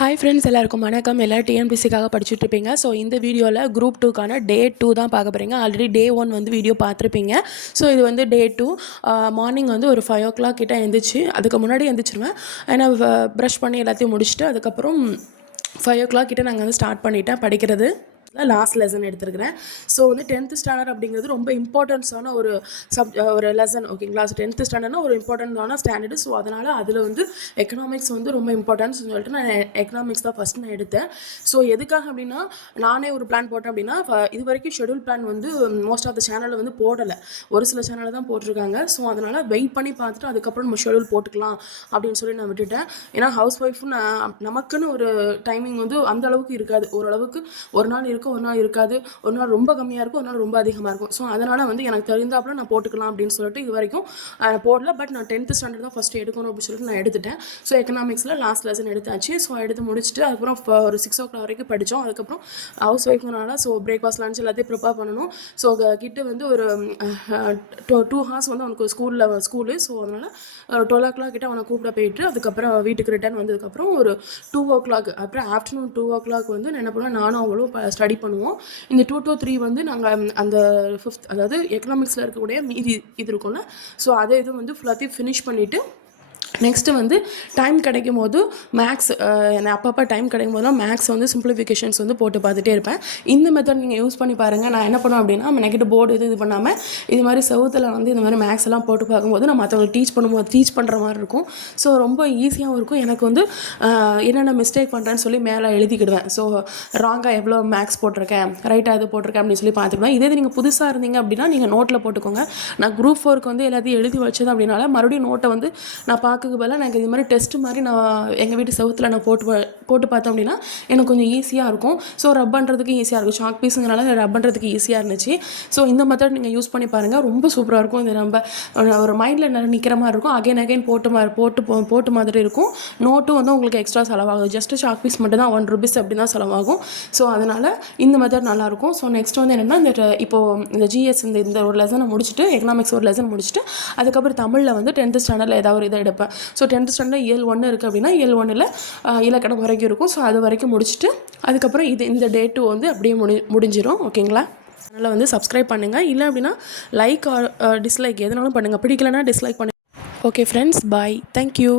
Hi friends, எல்லாருக்கும் வணக்கம். எல்லோரும் டிஎன்பிசிக்காக படிச்சுட்ருப்பீங்க. ஸோ இந்த வீடியோவில் குரூப் 2க்கான டே 2 தான் பார்க்க போகிறீங்க. ஆல்ரெடி டே 1 வந்து வீடியோ பார்த்துருப்பீங்க. ஸோ இது வந்து டே 2. மார்னிங் வந்து ஒரு 5 o'clock கிட்ட எழுந்திரிச்சு, அதுக்கு முன்னாடி எழுந்திரிச்சிருவேன். ஏன்னா ப்ரஷ் பண்ணி எல்லாத்தையும் முடிச்சுட்டு அதுக்கப்புறம் 5 o'clock கிட்ட நாங்கள் வந்து ஸ்டார்ட் பண்ணிட்டேன் படிக்கிறது. லாஸ்ட் லெசன் எடுத்துருக்கிறேன். ஸோ வந்து 10th ஸ்டாண்டர்ட் அப்படிங்கிறது ரொம்ப இம்பார்ட்டன்ஸான ஒரு லெசன், ஓகேங்களா? ஸோ 10th ஸ்டாண்டர்ட்னா ஒரு இம்பார்ட்டன்டான ஸ்டாண்டர்டு. ஸோ அதனால் அதில் வந்து எக்கனாமிக்ஸ் வந்து ரொம்ப இம்பார்ட்டன்ஸ் சொல்லிட்டு நான் எக்கனாமிக்ஸ் தான் ஃபஸ்ட் நான் எடுத்தேன். ஸோ எதுக்காக அப்படின்னா, நானே ஒரு பிளான் போட்டேன் அப்படின்னா, இது வரைக்கும் ஷெடியூல் பிளான் வந்து மோஸ்ட் ஆஃப் த சேனலில் வந்து போடலை, ஒரு சில சேனலில் தான் போட்டிருக்காங்க. ஸோ அதனால் வெயிட் பண்ணி பார்த்துட்டு அதுக்கப்புறம் நம்ம ஷெடியூல் போட்டுக்கலாம் அப்படின்னு சொல்லி நான் விட்டுட்டேன். ஏன்னா ஹவுஸ் ஒய்ஃபும் நமக்குன்னு ஒரு டைமிங் வந்து அந்த அளவுக்கு இருக்காது. ஓரளவுக்கு ஒரு நாள் ஒரு நாள் இருக்காது, ஒரு நாள் ரொம்ப கம்மியாக இருக்கும், ஒரு நாள் ரொம்ப அதிகமாக இருக்கும். ஸோ அதனால் வந்து எனக்கு தெரிந்தாப்புல நான் போட்டுக்கலாம் அப்படின்னு சொல்லிட்டு இது வரைக்கும் போடல. பட் நான் 10th ஸ்டாண்டர்ட் தான் ஃபஸ்ட்டு எடுக்கணும் அப்படின்னு சொல்லிட்டு நான் எடுத்துட்டேன். ஸோ எக்கனாமிக்ஸில் லாஸ்ட் லெசன் எடுத்தாச்சு. ஸோ எடுத்து முடிச்சுட்டு அதுக்கப்புறம் ஒரு 6 o'clock வரைக்கும் படித்தோம். அதுக்கப்புறம் ஹவுஸ் ஒய்ஃப்னால ஸோ பிரேக்ஃபாஸ்ட் லஞ்ச் எல்லாத்தையும் ப்ரிப்பேர் பண்ணணும். ஸோ கிட்ட வந்து ஒரு 2 hours வந்து அவனுக்கு ஸ்கூலு. ஸோ அதனால் 12 o'clock கிட்ட அவனை கூப்பிட போயிட்டு அதுக்கப்புறம் வீட்டுக்கு ரிட்டர்ன் வந்ததுக்கப்புறம் ஒரு 2 o'clock, அப்புறம் ஆஃப்டர்நூன் 2 o'clock வந்து என்ன பண்ணுவேன், நானும் அவளும் ஸ்டடி பண்ணுவோம். இந்த 2 to 3 வந்து நாங்கள் அந்த 5th, அதாவது எக்கனாமிக்ஸில் இருக்கக்கூடிய மீதி இது இருக்கும்ல, ஸோ அதை இது வந்து ஃபுல்லாத்தையும் ஃபினிஷ் பண்ணிவிட்டு நெக்ஸ்ட்டு வந்து டைம் கிடைக்கும் போது மேக்ஸ், அப்பப்போ டைம் கிடைக்கும் போதுலாம் மேக்ஸ் வந்து சிம்பிளிஃபிகேஷன்ஸ் வந்து போட்டு பார்த்துட்டே இருப்பேன். இந்த மெத்தட் நீங்கள் யூஸ் பண்ணி பாருங்கள். நான் என்ன பண்ணுவேன் அப்படின்னா, நெகட்டிவ் போர்டு இது பண்ணாமல் இது மாதிரி செவுத்தில் வந்து இந்த மாதிரி மேக்ஸ் எல்லாம் போட்டு பார்க்கும்போது நான் மற்றவங்களுக்கு டீச் பண்ணுற மாதிரி இருக்கும். ஸோ ரொம்ப ஈஸியாகவும் இருக்கும். எனக்கு வந்து என்னென்ன மிஸ்டேக் பண்ணுறேன்னு சொல்லி மேலே எழுதிக்கிடுவேன். ஸோ ராங்காக எவ்வளோ மேக்ஸ் போட்டிருக்கேன், ரைட்டாக இது போட்டிருக்கேன் அப்படின்னு சொல்லி பார்த்துக்குவேன். இதே நீங்கள் புதுசாக இருந்தீங்க அப்படின்னா நீங்கள் நோட்டில் போட்டுக்கோங்க. நான் குரூப் 4க்கு வந்து எல்லாத்தையும் எழுதி வச்சது அப்படின்னால மறுபடியும் நோட்டை வந்து நான் பார்க்க பதிலாக எனக்கு இது மாதிரி டெஸ்ட் மாதிரி நான் எங்கள் வீட்டு செவுத்தில் நான் போட்டு பார்த்தோம் அப்படின்னா எனக்கு கொஞ்சம் ஈஸியாக இருக்கும். ஸோ ரப் பண்ணுறதுக்கு ஈஸியாக இருக்கும். சாக் பீஸுங்கனால ரப் பண்ணுறதுக்கு ஈஸியாக இருந்துச்சு. ஸோ இந்த மெத்தட் நீங்கள் யூஸ் பண்ணி பாருங்கள், ரொம்ப சூப்பராக இருக்கும். இது நம்ம ஒரு மைண்டில் நிற்கிற மாதிரி இருக்கும். அகைன் போட்டு மாதிரி இருக்கும். நோட்டும் வந்து உங்களுக்கு எக்ஸ்ட்ரா செலவாகும். ஜஸ்ட் சாக் பீஸ் மட்டும் தான் 1 rupees அப்படி தான் செலவாகும். ஸோ அதனால் இந்த மெத்தட் நல்லாயிருக்கும். ஸோ நெக்ஸ்ட் வந்து என்னென்னா, இப்போது இந்த ஜிஎஸ் இந்த ஒரு லெசனை முடிச்சுட்டு, எக்கனாமிக்ஸ் ஒரு லெசன் முடிச்சுட்டு அதுக்கப்புறம் தமிழில் வந்து 10th ஸ்டாண்டர்டில் ஏதாவது ஒரு இதை எடுப்பேன். ஸோ 10th ஸ்டாண்டர்ட் இயல் 1 இருக்குது அப்படின்னா இயல் 1ல் இலக்கணம் வரைக்கும் இருக்கும். ஸோ அது வரைக்கும் முடிச்சுட்டு அதுக்கப்புறம் இந்த டே 2 வந்து அப்படியே முடிஞ்சிடும். ஓகேங்களா? அதனால் வந்து சப்ஸ்கிரைப் பண்ணுங்கள். இல்லை அப்படின்னா லைக் ஆர் டிஸ்லைக் எதுனாலும் பண்ணுங்கள். பிடிக்கலன்னா டிஸ்லைக் பண்ணுங்கள். ஓகே ஃப்ரெண்ட்ஸ், பாய். தேங்க்யூ.